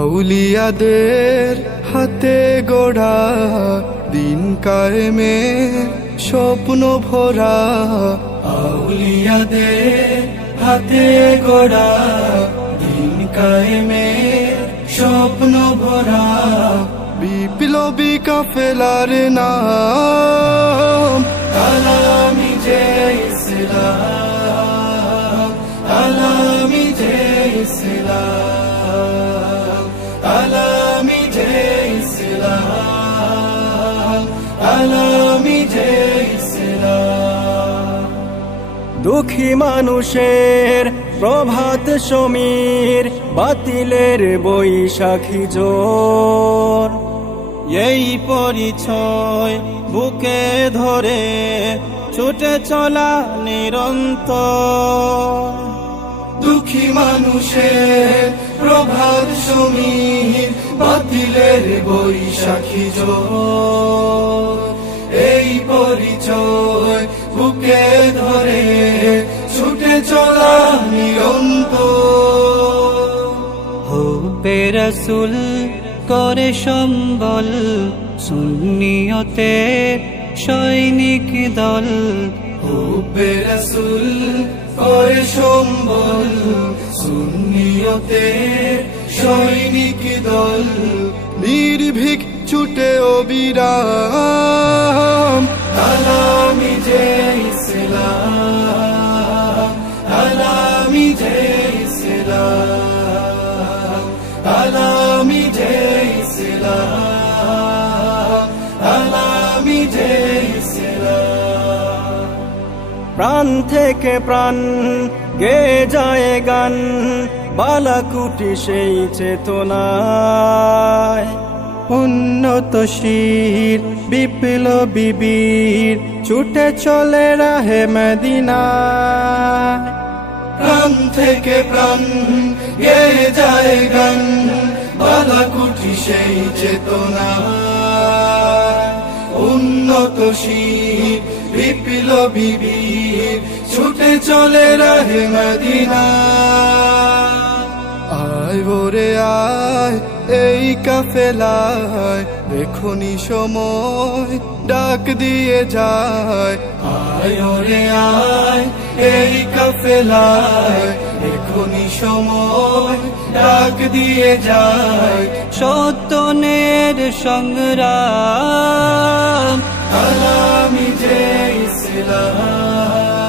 আউলিয়াদের হাতে গড়া দিন কায়েমের স্বপ্ন ভরা, আউলিয়াদের হাতে গড়া দিন কায়েমের স্বপ্ন ভরা। বিপ্লবী কাফেলার নাম আলামি যে ইসলাম, আলামি যে ইসলাম, আলামি যে ইসলাম, আলামি যে ইসলাম। দুঃখী মানুষের প্রভাত সমীর, বাতিলের বৈশাখী জোর, এই পরিচয় বুকে ধরে ছুটে চলা নিরন্তর। দুঃখী মানুষের প্রভাত সমীর, বাতিলের বৈশাখী জোর, এই পরিচয় বুকে ধরে ছুটে চলা নিরন্তর। হুব্বে রাসূল করে সম্বল, সুন্নিয়তে সৈনিক দল। হুব্বে রাসূল করে সম্বল, সুন্নিয়তে সৈনিক দল। নির্ভীক ছুটে অবিরাম আলামি যে ইসলাম, আলামি যে ইসলাম, আলামি যে ইসলাম, আলামি যে ইসলাম। প্রাণ থেকে প্রাণ গেয়ে যায় গান, বালাকুটি সেই চেতনায়। উন্নত শির বিপ্লবী বীর, ছুটে চলে রাহে মদিনায়। প্রাণ থেকে প্রাণ গেয়ে যায় গান, বালাকুটি সেই চেতনা। উন্নত শির বিপ্লবী বীর, ছুটে চলে রাহে মদিনা। আয় ভোরে আয় এই কাফেলায়, এখনি সময় ডাক দিয়ে যায়। আয় ওরে আয় এই কাফেলায়, এখনি সময় ডাক দিয়ে যায়। সত্যনের সংগ্রাম আলামি যে ইসলাম,